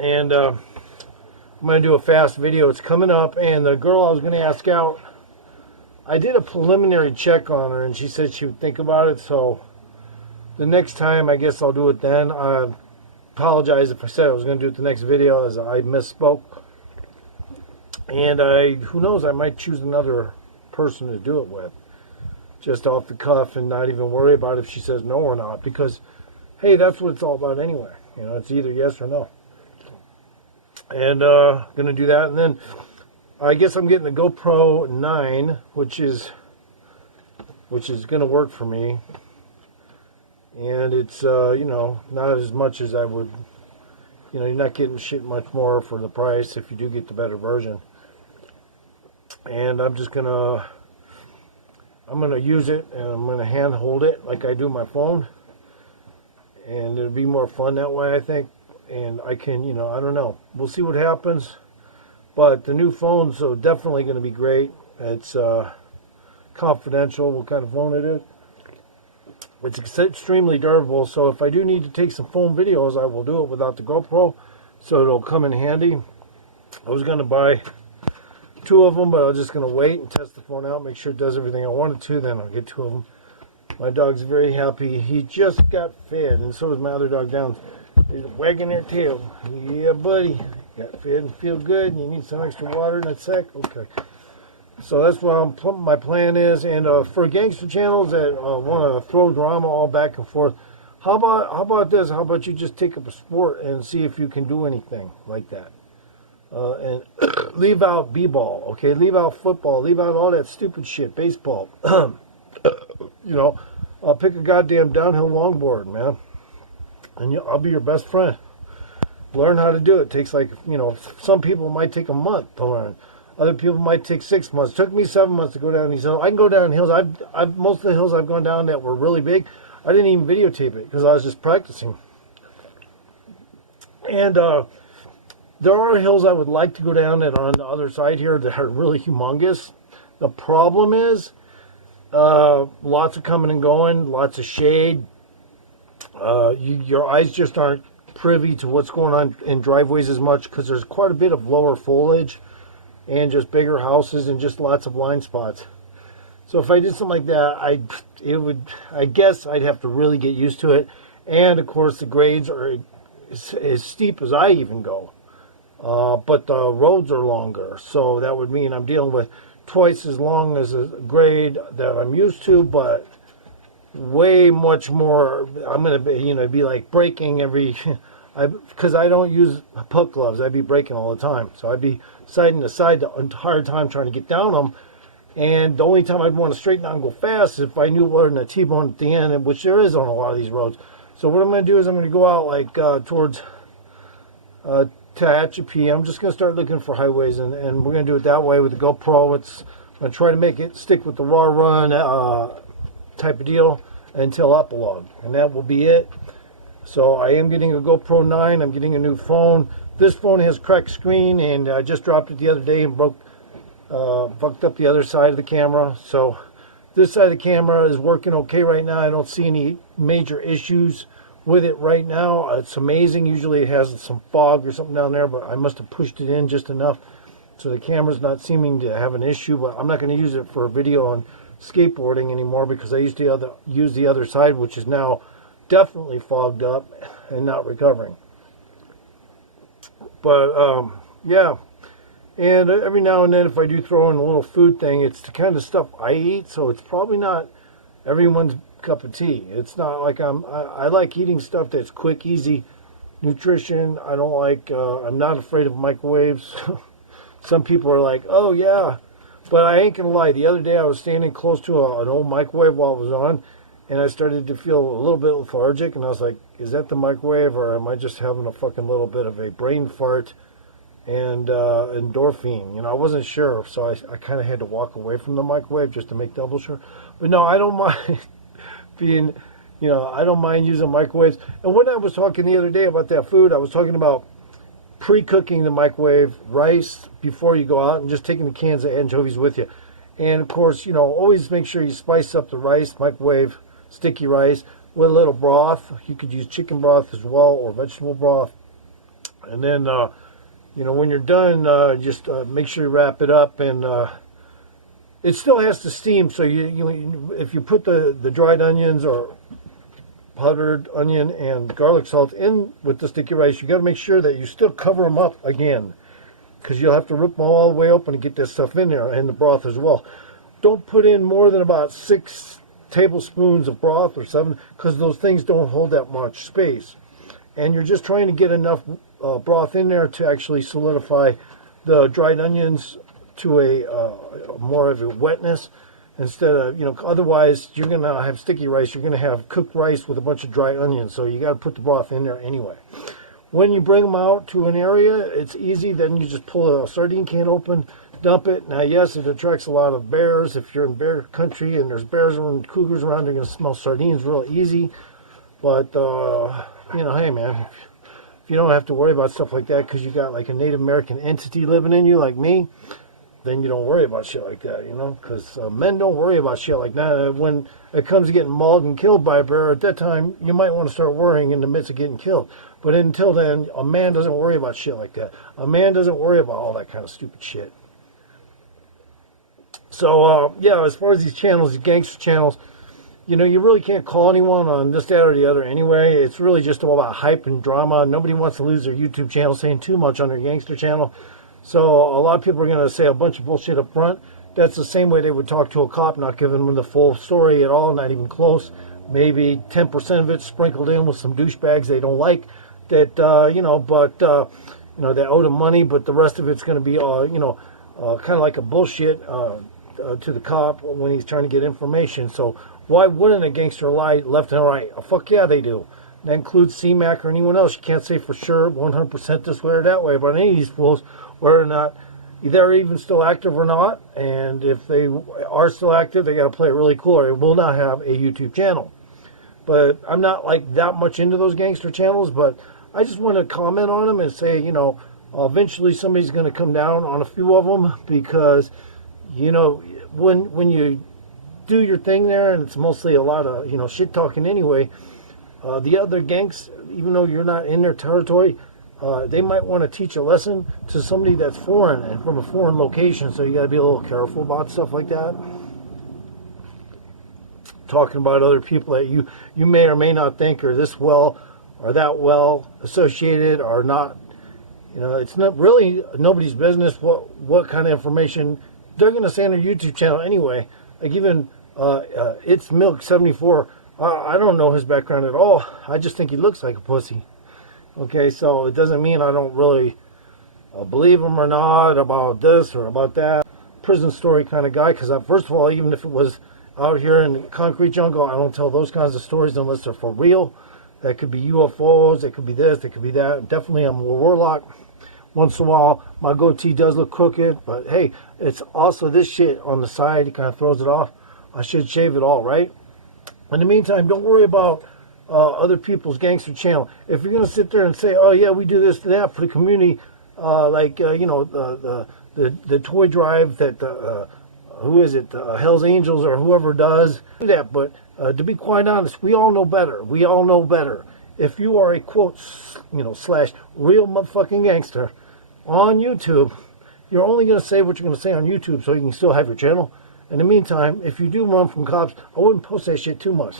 And I'm going to do a fast video. It's coming up, and the girl I was going to ask out, I did a preliminary check on her, and she said she would think about it, so the next time, I guess I'll do it then. I apologize if I said I was going to do it the next video, as I misspoke. And who knows, I might choose another person to do it with, just off the cuff, and not even worry about if she says no or not, because, hey, that's what it's all about anyway. You know, it's either yes or no. And going to do that, and then I guess I'm getting the GoPro 9, which is going to work for me. And it's, you know, not as much as I would, you know, you're not getting shit much more for the price if you do get the better version. And I'm just going to use it, and I'm going to hand hold it like I do my phone. And it'll be more fun that way, I think. And I can, you know, I don't know. We'll see what happens. But the new phone's so definitely going to be great. It's confidential what kind of phone it is. It's extremely durable, so if I do need to take some phone videos, I will do it without the GoPro, so it'll come in handy. I was going to buy 2 of them, but I was just going to wait and test the phone out, make sure it does everything I wanted to, then I'll get 2 of them. My dog's very happy. He just got fed, and so is my other dog down. He's wagging their tail. Yeah, buddy. Got fed and feel good, and you need some extra water in that sack? Okay. So that's what my plan is. And for gangster channels that want to throw drama all back and forth, how about this? How about you just take up a sport and see if you can do anything like that? And leave out b-ball, okay? Leave out football. Leave out all that stupid shit, baseball. You know, pick a goddamn downhill longboard, man. And I'll be your best friend. Learn how to do it. It takes, like, you know, some people might take a month to learn. Other people might take 6 months. It took me 7 months to go down these hills. I can go down hills. Most of the hills I've gone down that were really big, I didn't even videotape it because I was just practicing. And there are hills I would like to go down that are on the other side here that are really humongous. The problem is lots of coming and going, lots of shade. Your eyes just aren't privy to what's going on in driveways as much because there's quite a bit of lower foliage and just bigger houses and just lots of blind spots. So if I did something like that, I guess I'd have to really get used to it. And of course the grades are as steep as I even go. But the roads are longer, so that would mean I'm dealing with twice as long as a grade that I'm used to, but way much more. I'm going to be, you know, be like braking every, because I don't use puck gloves. I'd be braking all the time. So I'd be siding to side the entire time trying to get down them. And the only time I'd want to straighten out and go fast is if I knew what in a T-bone at the end, which there is on a lot of these roads. So what I'm going to do is I'm going to go out like towards Tehachapi. I'm just going to start looking for highways, and we're going to do it that way with the GoPro. I'm going to try to make it stick with the raw run type of deal until epilogue, and that will be it. So I am getting a GoPro 9. I'm getting a new phone. This phone has cracked screen, and I just dropped it the other day and fucked up the other side of the camera. So this side of the camera is working okay right now. I don't see any major issues with it right now. It's amazing. Usually it has some fog or something down there, but I must have pushed it in just enough so the camera's not seeming to have an issue. But I'm not going to use it for a video on skateboarding anymore because I used to use the other side, which is now definitely fogged up and not recovering. But yeah, and every now and then if I do throw in a little food thing, it's the kind of stuff I eat, so it's probably not everyone's cup of tea. It's not like I like eating stuff that's quick, easy nutrition. I don't like I'm not afraid of microwaves. Some people are like, oh yeah, but I ain't gonna lie, the other day I was standing close to an old microwave while it was on, and I started to feel a little bit lethargic, and I was like, is that the microwave, or am I just having a fucking little bit of a brain fart and endorphin? You know, I wasn't sure, so I kind of had to walk away from the microwave just to make double sure. But no, I don't mind being, you know, I don't mind using microwaves. And when I was talking the other day about that food, I was talking about pre-cooking the microwave rice before you go out and just taking the cans of anchovies with you. And of course, you know, always make sure you spice up the rice, microwave sticky rice, with a little broth. You could use chicken broth as well, or vegetable broth. And then, you know, when you're done, just make sure you wrap it up, and it still has to steam. So if you put the dried onions or powdered onion and garlic salt in with the sticky rice, you got to make sure that you still cover them up again, because you'll have to rip them all the way open to get this stuff in there, and the broth as well. Don't put in more than about 6 tablespoons of broth or 7, because those things don't hold that much space. And you're just trying to get enough broth in there to actually solidify the dried onions to a more of a wetness, instead of, you know, otherwise you're going to have sticky rice. You're going to have cooked rice with a bunch of dried onions. So you got to put the broth in there anyway. When you bring them out to an area, it's easy. Then you just pull a sardine can open, dump it. Now, yes, it attracts a lot of bears. If you're in bear country and there's bears and cougars around, they're going to smell sardines real easy. But, you know, hey, man, if you don't have to worry about stuff like that because you got like a Native American entity living in you like me, then you don't worry about shit like that, you know, because men don't worry about shit like that. When it comes to getting mauled and killed by a bear, at that time, you might want to start worrying in the midst of getting killed. But until then, a man doesn't worry about shit like that. A man doesn't worry about all that kind of stupid shit. So, yeah, as far as these channels, these gangster channels, you know, you really can't call anyone on this, that, or the other anyway. It's really just all about hype and drama. Nobody wants to lose their YouTube channel saying too much on their gangster channel. So a lot of people are going to say a bunch of bullshit up front. That's the same way they would talk to a cop, not giving them the full story at all, not even close. Maybe 10% of it sprinkled in with some douchebags they don't like, that, you know, but, you know, they owe them money, but the rest of it's going to be, you know, kind of like a bullshit to the cop when he's trying to get information. So why wouldn't a gangster lie left and right? Oh, fuck yeah, they do. That includes CMAC or anyone else. You can't say for sure 100% this way or that way about any of these fools, whether or not they're even still active or not. And if they are still active, they got to play it really cool, or they will not have a YouTube channel. But I'm not like that much into those gangster channels, but I just want to comment on them and say, you know, eventually somebody's going to come down on a few of them, because, you know, when you do your thing there, and it's mostly a lot of, you know, shit talking anyway, the other gangs, even though you're not in their territory, they might want to teach a lesson to somebody that's foreign and from a foreign location. So you got to be a little careful about stuff like that. Talking about other people that you may or may not think are this well or that well associated or not. You know, it's not really nobody's business what kind of information they're going to say on their YouTube channel anyway. Like even It's Milk 74. I don't know his background at all. I just think he looks like a pussy. Okay, so it doesn't mean I don't really believe him or not about this or about that. Prison story kind of guy, because first of all, even if it was out here in the concrete jungle, I don't tell those kinds of stories unless they're for real. That could be UFOs, it could be this, it could be that. Definitely I'm a warlock. Once in a while, my goatee does look crooked, but hey, it's also this shit on the side. It kind of throws it off. I should shave it all, right? In the meantime, don't worry about other people's gangster channel. If you're going to sit there and say, oh yeah, we do this and that for the community, you know, the toy drive that, who is it, Hell's Angels or whoever does, do that. But to be quite honest, we all know better. We all know better. If you are a quote, you know, / real motherfucking gangster on YouTube, you're only going to say what you're going to say on YouTube so you can still have your channel. In the meantime, if you do run from cops, I wouldn't post that shit too much.